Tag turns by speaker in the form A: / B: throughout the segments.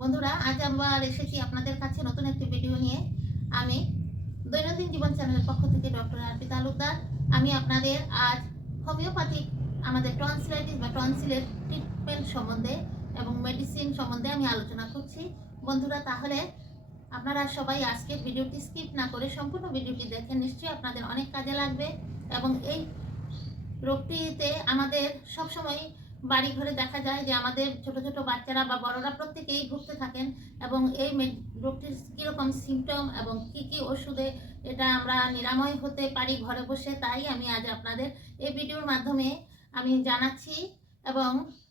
A: বন্ধুরা, আজ আবার এসেছি আপনাদের কাছে নতুন একটি ভিডিও নিয়ে। আমি দৈনন্দিন জীবন চ্যানেলের পক্ষ থেকে ডক্টর আরপি তালুকদার। আমি আপনাদের আজ হোমিওপ্যাথিক আমাদের টনসিলাইটিস বা টনসিলের ট্রিটমেন্ট সম্বন্ধে এবং মেডিসিন সম্বন্ধে আমি আলোচনা করছি। বন্ধুরা, তাহলে আপনারা সবাই আজকের ভিডিওটি স্কিপ না করে সম্পূর্ণ ভিডিওটি দেখে নিশ্চয়ই আপনাদের অনেক কাজে লাগবে এবং এই রোগটিতে আমাদের সবসময় বাড়ি ঘরে দেখা যায় যে আমাদের ছোট ছোট বাচ্চারা বা বড়রা প্রত্যেকেই ভুগতে থাকেন এবং এই রোগটির কীরকম সিমটম এবং কি কি ওষুধে এটা আমরা নিরাময় হতে পারি ঘরে বসে, তাই আমি আজ আপনাদের এই ভিডিওর মাধ্যমে আমি জানাচ্ছি এবং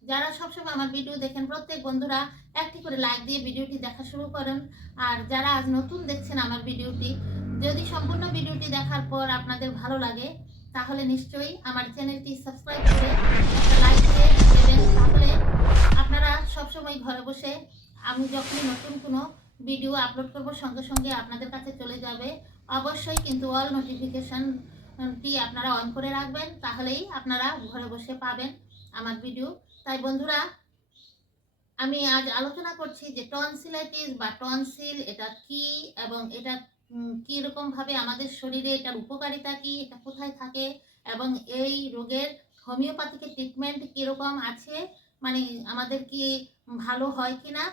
A: যারা সবসময় আমার ভিডিও দেখেন, প্রত্যেক বন্ধুরা একটি করে লাইক দিয়ে ভিডিওটি দেখা শুরু করেন। আর যারা আজ নতুন দেখছেন আমার ভিডিওটি, যদি সম্পূর্ণ ভিডিওটি দেখার পর আপনাদের ভালো লাগে, তাহলে নিশ্চয়ই আমার চ্যানেলটি সাবস্ক্রাইব করে তাহলে আপনারা সবসময় ঘরে বসে আমি যখনই নতুন কোনো ভিডিও আপলোড করব, সঙ্গে সঙ্গে আপনাদের কাছে চলে যাবে। অবশ্যই কিন্তু অল নোটিফিকেশনটি আপনারা অন করে রাখবেন, তাহলেই আপনারা ঘরে বসে পাবেন আমার ভিডিও তাই বন্ধুরা, আমি আজ আলোচনা করছি যে টনসিলাইটিস বা টনসিল এটা কি এবং এটা কীরকমভাবে আমাদের শরীরে এটার উপকারিতা কি, এটা কোথায় থাকে এবং এই রোগের হোমিওপ্যাথিকের ট্রিটমেন্ট কীরকম আছে মানে আমাদের কি ভালো হয় কি না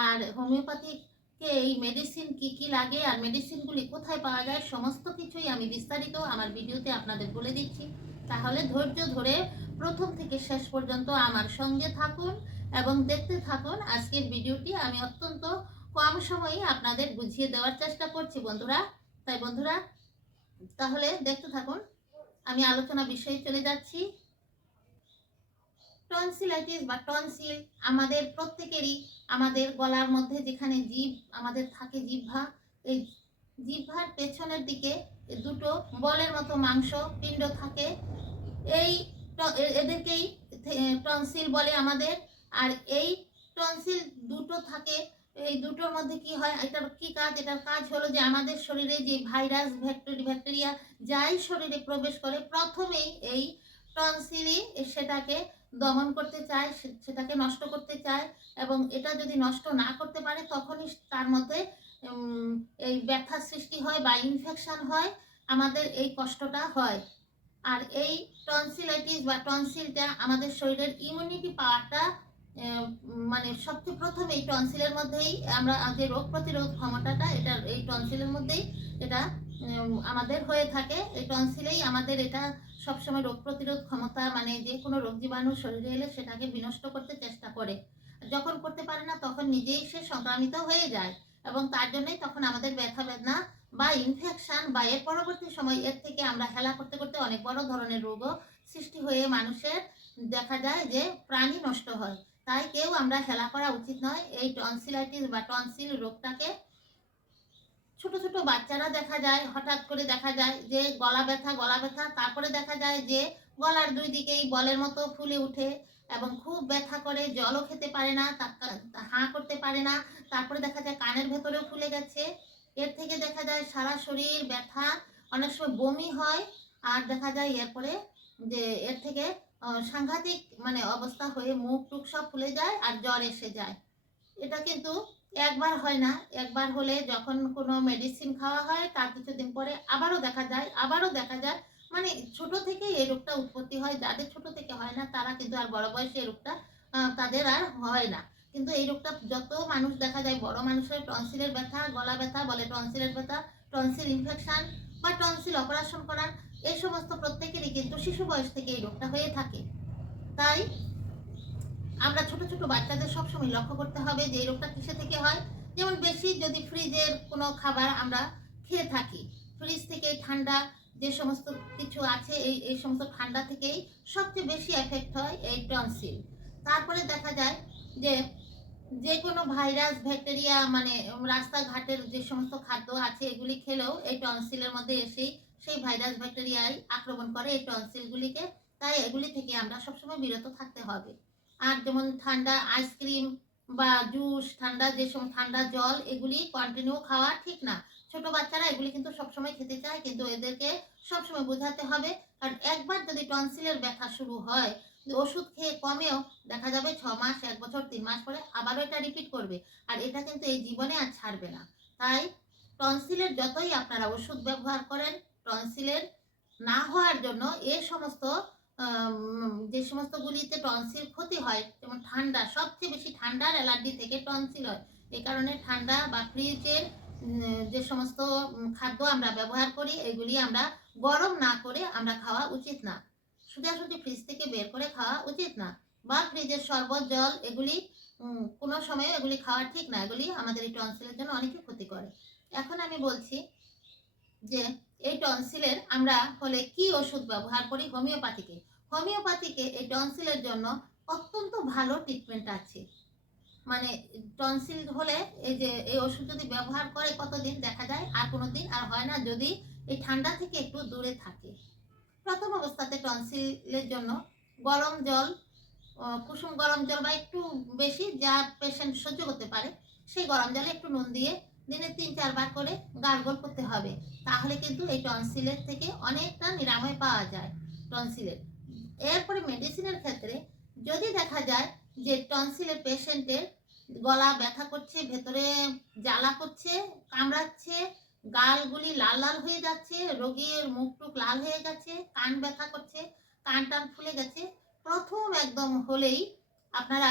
A: আর হোমিওপ্যাথিকে এই মেডিসিন কি কি লাগে? আর মেডিসিনগুলি কোথায় পাওয়া যায়? সমস্ত কিছুই আমি বিস্তারিত আমার ভিডিওতে আপনাদের বলে দিচ্ছি। তাহলে ধৈর্য ধরে প্রথম থেকে শেষ পর্যন্ত আমার সঙ্গে থাকুন এবং দেখতে থাকুন আজকের ভিডিওটি। আমি অত্যন্ত কম সময়ে আপনাদের বুঝিয়ে দেওয়ার চেষ্টা করছি বন্ধুরা। তাই বন্ধুরা, তাহলে দেখতে থাকুন। আমি আলোচনা বিষয়ে চলে যাচ্ছি। টনসিলাইটিস বা টনসিল আমাদের প্রত্যেকেরই আমাদের গলার মধ্যে যেখানে জিভ আমাদের থাকে জিহ্বা, এই জিহ্বার পেছনের দিকে দুটো বলের মতো মাংস পিণ্ড থাকে। এই এদেরকেই টনসিল বলে আমাদের। আর এই টনসিল দুটো থাকে, এই দুটোর মধ্যে কি হয়, এটার কি কাজ, এটার কাজ হলো যে আমাদের শরীরে যে ভাইরাস, ব্যাকটেরি, ব্যাকটেরিয়া যাই শরীরে প্রবেশ করে, প্রথমেই এই টনসিলই সেটাকে দমন করতে চায় সেটাকে নষ্ট করতে চায় এবং এটা যদি নষ্ট না করতে পারে তখনই তার মধ্যে এই ব্যথার সৃষ্টি হয় বা ইনফেকশন হয়, আমাদের এই কষ্টটা হয়। আর এই টনসিলাইটিস বা টনসিলটা আমাদের শরীরের ইমিউনিটি পাওয়ারটা মানে সবচেয়ে প্রথম এই টনসিলের মধ্যেই আমরা যে রোগ প্রতিরোধ ক্ষমতাটা, এটা এই টনসিলের মধ্যেই এটা আমাদের হয়ে থাকে। এই টনসিলেই আমাদের এটা সবসময় রোগ প্রতিরোধ ক্ষমতা মানে যে কোনো রোগ জীবাণু শরীরে এলে সেটাকে বিনষ্ট করতে চেষ্টা করে। যখন করতে পারে না, তখন নিজেই সে সংক্রামিত হয়ে যায় এবং তার জন্যই তখন আমাদের ব্যথা বেদনা বা ইনফেকশন বা এর পরবর্তী সময় এর থেকে আমরা হেলা করতে করতে অনেক বড় ধরনের রোগও সৃষ্টি হয়ে মানুষের দেখা যায় যে প্রাণী নষ্ট হয়। তাই কেউ আমরা হেলা করা উচিত নয়। এই টনসিলাইটিস বা টনসিল রোগটাকে ছোট ছোট বাচ্চারা দেখা যায়, হঠাৎ করে দেখা যায় যে গলা ব্যথা গলা ব্যথা, তারপরে দেখা যায় যে গলার দুই দিকেই বলের মতো ফুলে উঠে এবং খুব ব্যথা করে, জলও খেতে পারে না হাঁ করতে পারে না, তারপরে দেখা যায় কানের ভেতরেও ফুলে গেছে। এর থেকে দেখা যায় সারা শরীর ব্যথা, অনেক সময় বমি হয়, আর দেখা যায় এরপরে যে এর থেকে সাংঘাতিক মানে অবস্থা হয়ে মুখ টুক সব ফুলে যায় আর জ্বর এসে যায়। এটা কিন্তু একবার হয় না, একবার হলে যখন কোনো মেডিসিন খাওয়া হয়, তার কিছুদিন পরে আবারও দেখা যায়, আবারও দেখা যায়। মানে ছোট থেকেই এই রোগটা উৎপত্তি হয়, যাদের ছোট থেকে হয় না, তারা কিন্তু আর বড় বয়সে এই রোগটা তাদের আর হয় না। কিন্তু এই রোগটা যত মানুষ দেখা যায়, বড় মানুষের টনসিলের ব্যথা, গলা ব্যথা বলে টনসিলের ব্যথা, টনসিল ইনফেকশন বা টনসিল অপারেশন করান এই সমস্ত প্রত্যেকেরই কিন্তু শিশু বয়স থেকে এই রোগটা হয়ে থাকে। তাই আমরা ছোট ছোট বাচ্চাদের সবসময় লক্ষ্য করতে হবে যে এই রোগটা কিসে থেকে হয়। যেমন বেশি যদি ফ্রিজের কোনো খাবার আমরা খেয়ে থাকি, ফ্রিজ থেকে ঠান্ডা যে সমস্ত কিছু আছে, এই এই সমস্ত ঠান্ডা থেকেই সবচেয়ে বেশি এফেক্ট হয় এই টনসিল। তারপরে দেখা যায় যে যে কোনো ভাইরাস, ব্যাকটেরিয়া মানে রাস্তাঘাটের যে সমস্ত খাদ্য আছে, এগুলি খেলেও এই টনসিলের মধ্যে এসেই সেই ভাইরাস, ব্যাকটেরিয়াই আক্রমণ করে এই টনসিলগুলিকে। তাই এগুলি থেকে আমরা সবসময় বিরত থাকতে হবে। আর যেমন ঠান্ডা আইসক্রিম বা জুস ঠান্ডা যে সময় ঠান্ডা জল, এগুলি কন্টিনিউ খাওয়া ঠিক না। ছোট বাচ্চারা এগুলি কিন্তু সবসময় খেতে চায়, কিন্তু এদেরকে সবসময় বোঝাতে হবে। কারণ একবার যদি টনসিলের ব্যথা শুরু হয় ওষুধ খেয়ে কমেও দেখা যাবে ছ মাস, এক বছর, তিন মাস পরে আবারও এটা রিপিট করবে। আর এটা কিন্তু এই জীবনে আর ছাড়বে না। তাই টনসিলের যতই আপনারা ওষুধ ব্যবহার করেন টনসিলের না হওয়ার জন্য এ সমস্ত যে সমস্ত গুলিতে টনসিল ক্ষতি হয়, যেমন ঠান্ডা, সবচেয়ে বেশি ঠান্ডার অ্যালার্জি থেকে টনসিল হয়। এই কারণে ঠান্ডা বা ফ্রিজের যে সমস্ত খাদ্য আমরা ব্যবহার করি, এগুলি আমরা গরম না করে আমরা খাওয়া উচিত না। সোজাসুজি ফ্রিজ থেকে বের করে খাওয়া উচিত না। বা ফ্রিজের শরবত, জল, এগুলি কোনো সময় এগুলি খাওয়া ঠিক না। এগুলি আমাদের এই টনসিলের জন্য অনেকই ক্ষতি করে এখন আমি বলছি যে এই টনসিলের আমরা হলে কি ওষুধ ব্যবহার করি? হোমিওপ্যাথিকে। হোমিওপ্যাথিকে এই টনসিলের জন্য অত্যন্ত ভালো ট্রিটমেন্ট আছে। মানে টনসিল হলে এই যে, এই ওষুধ যদি ব্যবহার করে কতদিন দেখা যায়? আর কোনো দিন আর হয় না যদি এই ঠান্ডা থেকে একটু দূরে থাকে। প্রথম অবস্থাতে টনসিলের জন্য গরম জল কুসুম গরম জল বা একটু বেশি যা পেশেন্ট সহ্য করতে পারে, সেই গরম জলে একটু নুন দিয়ে দিনে তিন চারবার করে গার্গল করতে হবে। তাহলে কিন্তু এই টনসিলের থেকে অনেকটা নিরাময় পাওয়া যায়, টনসিলের। এরপরে মেডিসিনের ক্ষেত্রে যদি দেখা যায় যে টনসিলের পেশেন্টের গলা ব্যথা করছে, ভেতরে জ্বালা করছে, কামড়াচ্ছে, গালগুলি লাল লাল হয়ে যাচ্ছে, রোগীর মুখ টুক লাল হয়ে গেছে, কান ব্যথা করছে, কান টান ফুলে গেছে, প্রথম একদম হলেই আপনারা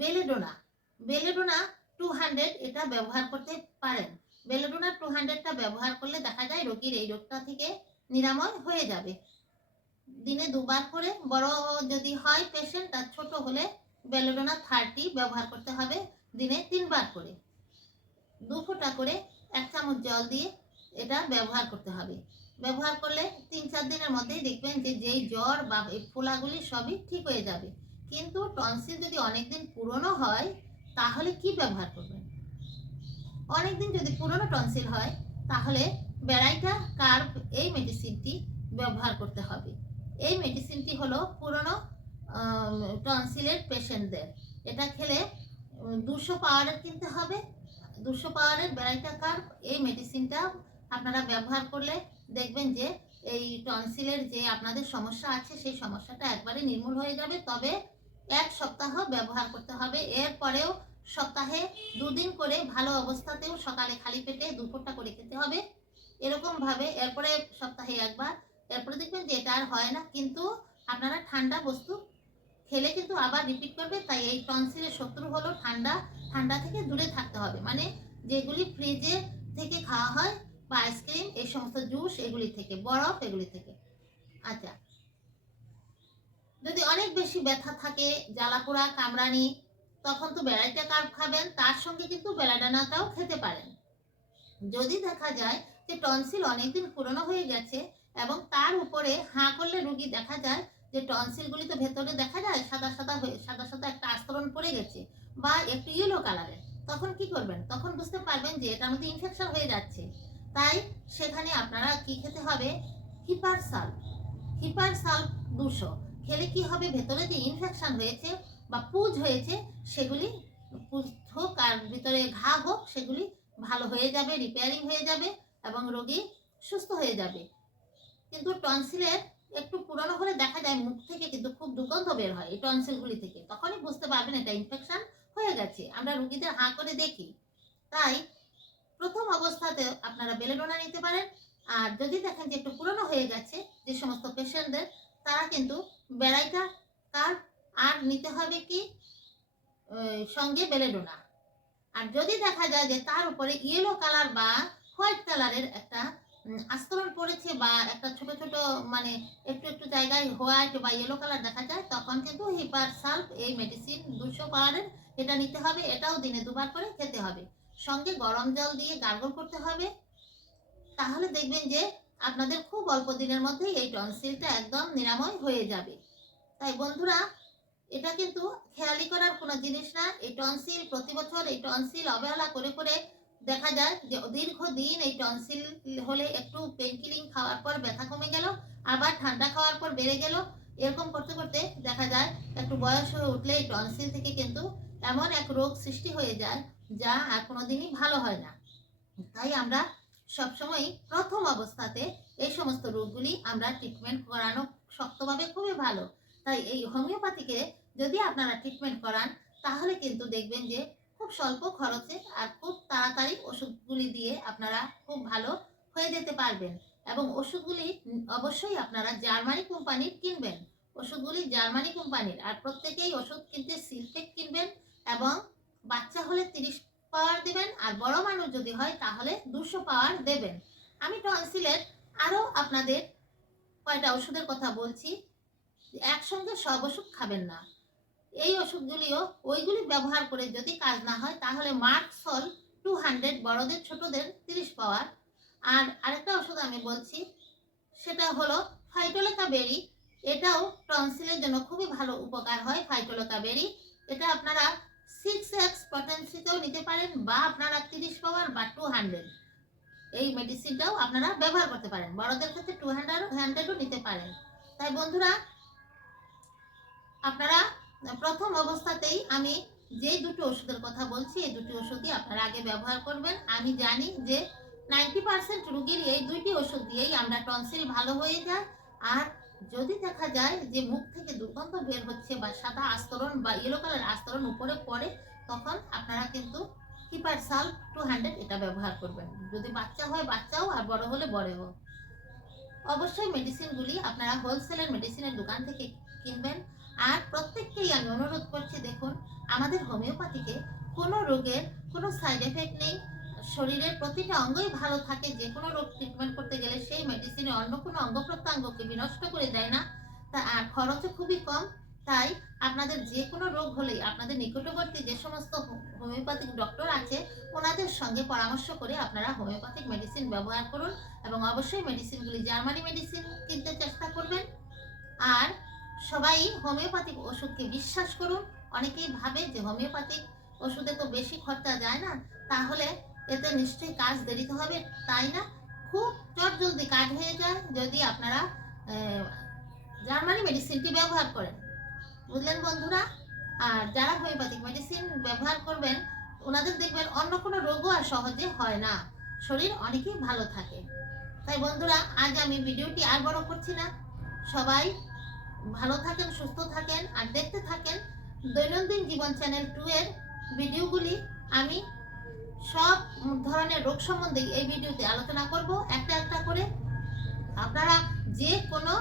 A: বেলেডোনা। বেলেডোনা টু হান্ড্রেড এটা ব্যবহার করতে পারেন। বেলেডোনা টু হান্ড্রেডটা ব্যবহার করলে দেখা যায় রোগীর এই রোগটা থেকে নিরাময় হয়ে যাবে। দিনে দুবার করে বড় যদি হয় পেশেন্ট আর ছোট হলে বেলেডোনা থার্টি ব্যবহার করতে হবে দিনে তিনবার করে। দু ফোঁটা করে এক চামচ জল দিয়ে এটা ব্যবহার করতে হবে। ব্যবহার করলে তিন চার দিনের মধ্যেই দেখবেন যে যেই জ্বর বা ফোলাগুলি সবই ঠিক হয়ে যাবে। কিন্তু টনসিল যদি অনেকদিন পুরনো হয় তাহলে কি ব্যবহার করবেন? অনেকদিন যদি পুরনো টনসিল হয়, তাহলে বেড়াইটা কার্ভ এই মেডিসিনটি ব্যবহার করতে হবে। এই মেডিসিনটি হলো পুরনো টনসিলের পেশেন্টদের এটা খেলে দুশো পাওয়ারের কিনতে হবে। দুশো পাওয়ারের বেড়াইটা কার্ভ এই মেডিসিনটা আপনারা ব্যবহার করলে দেখবেন যে, এই টনসিলের যে আপনাদের সমস্যা আছে, সেই সমস্যাটা একবারে নির্মূল হয়ে যাবে। তবে এক সপ্তাহ ব্যবহার করতে হবে। এরপরেও সপ্তাহে দুদিন করে ভালো অবস্থাতেও সকালে খালি পেটে দুপুরটা করে খেতে হবে। এরকম ভাবে এরপরে সপ্তাহে একবার। এরপরে দেখবেন যে এটা আর হয় না। কিন্তু আপনারা ঠান্ডা বস্তু খেলে কিন্তু আবার রিপিট করবে তাই এই টনসিলের শত্রু হলো ঠান্ডা। ঠান্ডা থেকে দূরে থাকতে হবে। মানে যেগুলি ফ্রিজে থেকে খাওয়া হয় বা আইসক্রিম এই সমস্ত জুস এগুলি থেকে, বরফ এগুলি থেকে। আচ্ছা। যদি অনেক বেশি ব্যথা থাকে, জ্বালাপোড়া, কামড়ানি, তখন তো বেড়াইটা কার্ভ খাবেন, তার সঙ্গে কিন্তু বেলাডানাটাও খেতে পারেন। যদি দেখা যায় যে টনসিল অনেকদিন পুরনো হয়ে গেছে এবং তার উপরে হাঁ করলে রুগী দেখা যায় যে টনসিলগুলি তো ভেতরে দেখা যায়, সাদা সাদা হয়ে, সাদা সাদা একটা আস্তরণ পড়ে গেছে বা একটু ইয়েলো কালারের তখন কি করবেন? তখন বুঝতে পারবেন যে এটার মধ্যে ইনফেকশন হয়ে যাচ্ছে। তাই সেখানে আপনারা কি খেতে হবে? হিপার সাল্প হিপার সাল্প দুশো। খেলে কি হবে? ভেতরে যে ইনফেকশন হয়েছে বা পুজ হয়েছে, সেগুলি পুজ হোক আর ভিতরে ঘা হোক, সেগুলি ভালো হয়ে যাবে রিপেয়ারিং হয়ে যাবে এবং রোগী সুস্থ হয়ে যাবে। কিন্তু টনসিলের একটু পুরনো হলে দেখা যায় মুখ থেকে কিন্তু খুব দুর্গন্ধ বের হয় এই টনসিলগুলি থেকে। তখনই বুঝতে পারবেন এটা ইনফেকশন হয়ে গেছে। আমরা রুগীদের হাঁ করে দেখি। তাই প্রথম অবস্থাতে আপনারা বেলেডোনা নিতে পারেন। আর যদি দেখেন যে একটু পুরনো হয়ে গেছে যে সমস্ত পেশেন্টদের তারা কিন্তু বেড়াইটা কার? আর নিতে হবে কি? সঙ্গে বেলেডোনা। আর যদি দেখা যায় যে তার উপরে ইয়েলো কালার বা হোয়াইট কালারের একটা আস্তরণ পড়েছে বা একটা ছোট ছোট মানে একটু একটু জায়গায় হোয়াইট বা ইয়েলো কালার দেখা যায়, তখন কিন্তু হিপার সাল্প এই মেডিসিন দুশো পাওয়ারের এটা নিতে হবে, এটাও দিনে দুবার করে খেতে হবে। সঙ্গে গরম জল দিয়ে গার্গল করতে হবে। তাহলে দেখবেন যে আপনাদের খুব অল্প দিনের মধ্যেই এই টনসিলটা একদম নিরাময় হয়ে যাবে। তাই বন্ধুরা, এটা কিন্তু খেয়ালি করার কোনো জিনিস না। এই টনসিল প্রতি বছর এই টনসিল অবহেলা করে করে দেখা যায় যে দীর্ঘদিন এই টনসিল হলে একটু পেনকিলিং খাওয়ার পর ব্যথা কমে গেল, আবার ঠান্ডা খাওয়ার পর বেড়ে গেল। এরকম করতে করতে দেখা যায় একটু বয়স হয়ে উঠলে এই টনসিল থেকে কিন্তু এমন এক রোগ সৃষ্টি হয়ে যায় যা আর কোনোদিনই ভালো হয় না। তাই আমরা সবসময় প্রথম অবস্থাতে এই সমস্ত রোগগুলি আমরা ট্রিটমেন্ট করানো শক্তভাবে খুবই ভালো। তাই এই হোমিওপ্যাথিকে যদি আপনারা ট্রিটমেন্ট করান, তাহলে কিন্তু দেখবেন যে খুব স্বল্প খরচে আর খুব তাড়াতাড়ি ওষুধগুলি দিয়ে আপনারা খুব ভালো হয়ে যেতে পারবেন। এবং ওষুধগুলি অবশ্যই আপনারা জার্মানি কোম্পানির কিনবেন। ওষুধগুলি জার্মানি কোম্পানির। আর প্রত্যেকেই ওষুধ কিনতে সিলটেক কিনবেন এবং বাচ্চা হলে তিরিশ পাওয়ার দেবেন, আর বড় মানুষ যদি হয় তাহলে দুশো পাওয়ার দেবেন। আমি টনসিলের আরও আপনাদের কয়টা ওষুধের কথা বলছি, একসঙ্গে সব ওষুধ খাবেন না। এই ওষুধগুলিও ওইগুলি ব্যবহার করে যদি কাজ না হয় তাহলে মার্ক সল টু হান্ড্রেড, বড়দের, ছোটদের তিরিশ পাওয়ার। আর আরেকটা ওষুধ আমি বলছি, সেটা হলো ফাইটোলেকা বেরি এটাও টনসিলের জন্য খুবই ভালো উপকার হয় ফাইটোলেকা বেরি এটা আপনারা সিক্স এক্স পটেন্সিতেও নিতে পারেন বা আপনারা তিরিশ পাওয়ার বা টু হান্ড্রেড এই মেডিসিনটাও আপনারা ব্যবহার করতে পারেন। বড়দের ক্ষেত্রে টু হান্ড্রেড হান্ড্রেডও নিতে পারেন। তাই বন্ধুরা, আপনারা প্রথম অবস্থাতেই আমি যে দুটো ওষুধের কথা বলছি, এই দুটি ওষুধই আপনারা আগে ব্যবহার করবেন। আমি জানি যে নাইনটি পার্সেন্ট রুগীর এই দুইটি ওষুধ দিয়েই আমরা টনসিল ভালো হয়ে যায়। আর যদি দেখা যায় যে মুখ থেকে দুর্গন্ধ বের হচ্ছে বা সাদা আস্তরণ বা ইয়েলো কালার আস্তরণ উপরে পড়ে, তখন আপনারা কিন্তু কিপার সাল টু হান্ড্রেড এটা ব্যবহার করবেন। যদি বাচ্চা হয় বাচ্চাও আর বড় হলে বড়ও। অবশ্যই মেডিসিনগুলি আপনারা হোলসেলের মেডিসিনের দোকান থেকে কিনবেন। আর প্রত্যেককেই আমি অনুরোধ করছি, দেখুন, আমাদের হোমিওপ্যাথিকে কোনো রোগের কোনো সাইড এফেক্ট নেই। শরীরের প্রতিটা অঙ্গই ভালো থাকে যে কোনো রোগ ট্রিটমেন্ট করতে গেলে সেই মেডিসিনে অন্য কোনো অঙ্গ প্রত্যঙ্গকে বিনষ্ট করে দেয় না। তা আর খরচও খুবই কম। তাই আপনাদের যে কোনো রোগ হলেই আপনাদের নিকটবর্তী যে সমস্ত হোমিওপ্যাথিক ডক্টর আছে, ওনাদের সঙ্গে পরামর্শ করে আপনারা হোমিওপ্যাথিক মেডিসিন ব্যবহার করুন এবং অবশ্যই মেডিসিনগুলি জার্মানি মেডিসিন কিনতে চেষ্টা করবেন। আর সবাই হোমিওপ্যাথিক ওষুধকে বিশ্বাস করুন। অনেকেই ভাবে যে হোমিওপ্যাথিক ওষুধে তো বেশি খরচা যায় না। তাহলে এতে নিশ্চয়ই কাজ দেরিতে হবে, তাই না? খুব চট জলদি কাজ হয়ে যায় যদি আপনারা জার্মানি মেডিসিনটি ব্যবহার করেন। বুঝলেন বন্ধুরা? আর যারা হোমিওপ্যাথিক মেডিসিন ব্যবহার করবেন, ওনাদের দেখবেন অন্য কোনো রোগও আর সহজে হয় না। শরীর অনেকেই ভালো থাকে। তাই বন্ধুরা, আজ আমি ভিডিওটি আর বড় করছি না। সবাই ভালো থাকেন, সুস্থ থাকেন, আর দেখতে থাকেন দৈনন্দিন জীবন চ্যানেল টু এর ভিডিওগুলি আমি সব ধরনের রোগ সম্বন্ধে এই ভিডিওতে আলোচনা করব। একটা একটা করে। আপনারা যে কোনো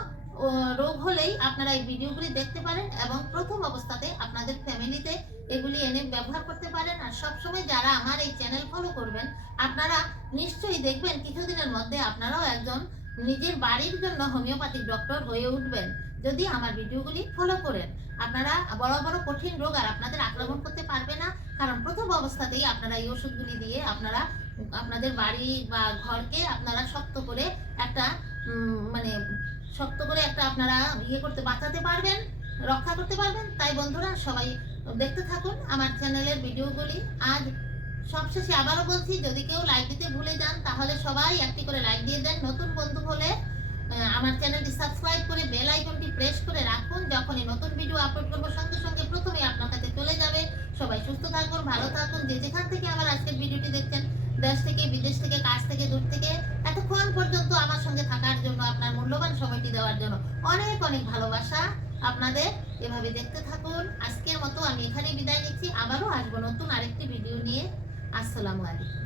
A: রোগ হলেই আপনারা এই ভিডিওগুলি দেখতে পারেন এবং প্রথম অবস্থাতে আপনাদের ফ্যামিলিতে এগুলি এনে ব্যবহার করতে পারেন। আর সবসময় যারা আমার এই চ্যানেল ফলো করবেন, আপনারা নিশ্চয়ই দেখবেন, কিছুদিনের মধ্যে আপনারাও একজন নিজের বাড়ির জন্য হোমিওপ্যাথিক ডক্টর হয়ে উঠবেন। যদি আমার ভিডিওগুলি ফলো করেন, আপনারা বড় বড় কঠিন রোগ আর আপনাদের আক্রমণ করতে পারবে না। কারণ প্রথম অবস্থাতেই আপনারা এই ওষুধগুলি দিয়ে আপনারা, আপনাদের বাড়ি বা ঘরকে আপনারা শক্ত করে একটা মানে শক্ত করে একটা আপনারা ইয়ে করতে, বাঁচাতে পারবেন, রক্ষা করতে পারবেন। তাই বন্ধুরা সবাই দেখতে থাকুন আমার চ্যানেলের ভিডিওগুলি। আজ সবশেষে আবারও বলছি, যদি কেউ লাইক দিতে ভুলে যান, তাহলে সবাই একটি করে লাইক দিয়ে দেন। নতুন বন্ধু হলে আমার চ্যানেলটি সাবস্ক্রাইব প্রেস করে রাখুন। যখনই নতুন ভিডিও আপলোড করব, সঙ্গে সঙ্গে প্রথমে আপনার কাছে চলে যাবে। সবাই সুস্থ থাকুন, ভালো থাকুন। যে যেখান থেকে আমার আজকের ভিডিওটি দেখছেন, দেশ থেকে, বিদেশ থেকে কাছ থেকে, দূর থেকে, এতক্ষণ পর্যন্ত আমার সঙ্গে থাকার জন্য, আপনার মূল্যবান সময়টি দেওয়ার জন্য অনেক অনেক ভালোবাসা। আপনাদের এভাবে দেখতে থাকুন। আজকের মতো আমি এখানেই বিদায় নিচ্ছি। আবারও আসব নতুন আরেকটি ভিডিও নিয়ে। আসসালামু আলাইকুম।